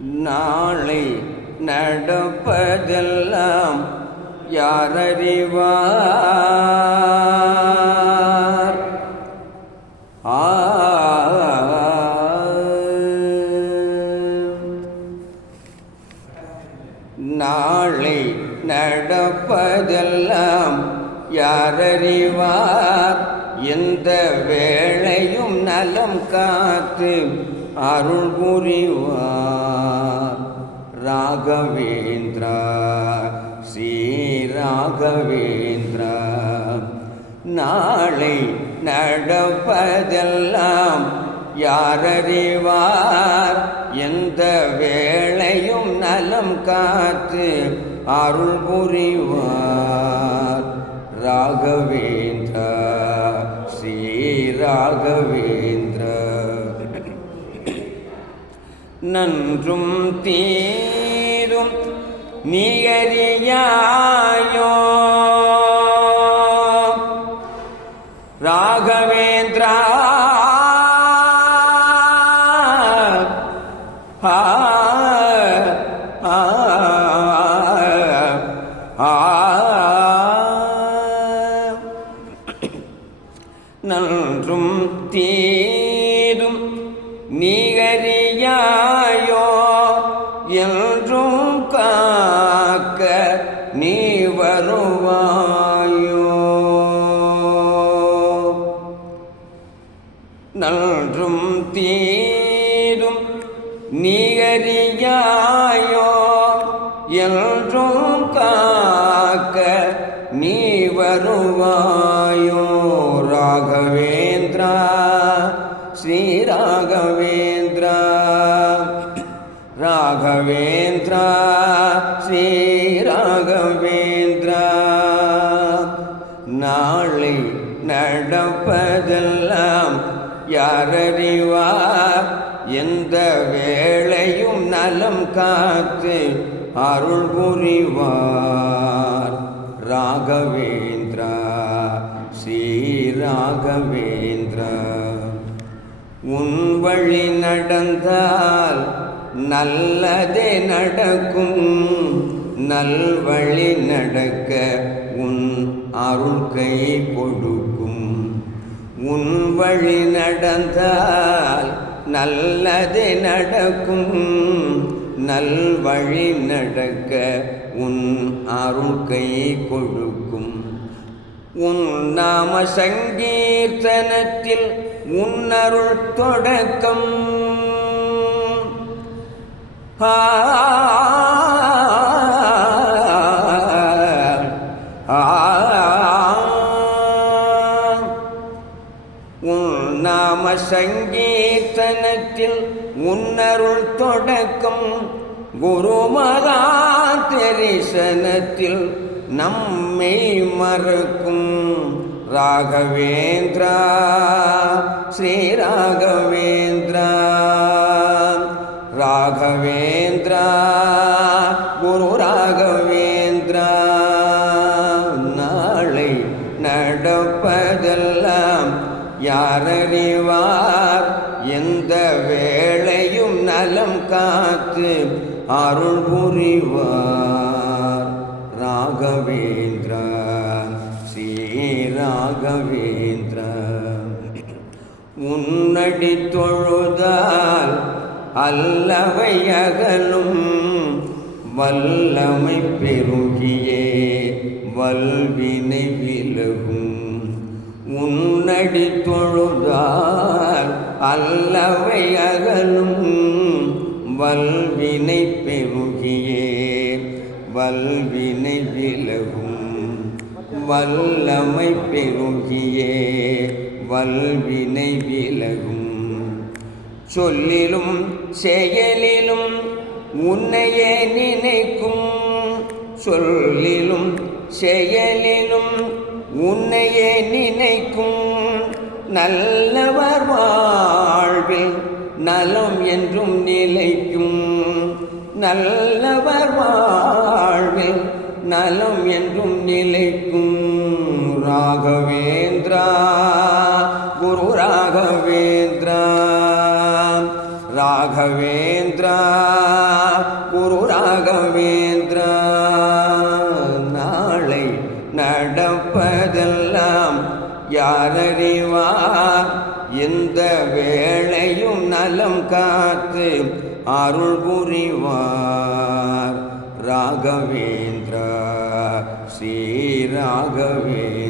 நாளை நடப்பதெல்லாம் யாரறிவார்? நாளை நடப்பதெல்லாம் யாரறிவார்? எந்த வேளையும் நலம் காத்து அருள் புரிவார். ராகவேந்திரா ஸ்ரீ ராகவேந்திரா. நாளை நடப்பதெல்லாம் யாரறிவார்? எந்த வேளையும் நலம் காத்து அருள் புரிவார். ராகவேந்திரா ஸ்ரீ ராகவேந்திரா. நன்றும் தீரும் நீயறியாயோ ராகவேந்திரா. நன்றும் தீரும் நீயறியாயோ என்றும் காக்க நீ வருவாயோ. நன்றும் தீரும் நீயறியாயோ என்றும் காக்க நீ வருவாயோ. ராகவேந்திரா ஸ்ரீ ராகவேந்திரா. ராகவேந்திரா ஸ்ரீ ராகவேந்திரா. நாளை நடப்பதெல்லாம் யாரறிவார்? எந்த வேளையும் நலம் காத்து அருள் புரிவார். ராகவேந்திரா ஸ்ரீ ராகவேந்திரா. உன் வழி நடந்தால் நல்லதே நடக்கும். நல்வழி நடக்க உன் அருள் கை கொடுக்கும். உன் வழி நடந்தால் நல்லதே நடக்கும். நல்வழி நடக்க உன் அருள் கை கொடுக்கும். உன் நாம சங்கீர்த்தனத்தில் உன் அருள் தொடக்கம். உன் நாம சங்கீர்த்தனத்தில் உன் அருள் தொடக்கம். குருமகா தரிசனத்தில் நம்மை மறக்கும். ராகவேந்திரா ஸ்ரீ ராகவேந்திரா. ராகவேந்திரா குரு ராகவேந்திரா. நாளை நடப்பதெல்லாம் யாரறிவார்? எந்த வேளையும் நலம் காத்து அருள் புரிவார். ராகவேந்திரா ஸ்ரீ ராகவேந்திரா. உன்னடி தொழுதால் அல்லவை அகலும். வல்லமை பெருகியே வல்வினை விலகும். உன்னடி தொழுதால் அல்லவை அகலும். வல்வினை பெருகியே வல்வினை விலகும். வல்லமை பெருகியே வல்வினை விலகும். சொல்லிலும் செயலிலும் உன்னையே நினைக்கும். சொல்லிலும் செயலிலும் உன்னையே நினைக்கும். நல்லவர் வாழ்வில் நலம் என்றும் நிலைக்கும். நல்லவர் வாழ்வில் நலம் என்றும் நிலைக்கும். ராகவேந்திரா குரு ராகவேந்திரா. நாளை நடப்பதெல்லாம் யாரறிவார், இந்த வேளையும் நலம் காத்து அருள் புரிவார். ராகவேந்திரா ஸ்ரீ ராகவேந்திரா.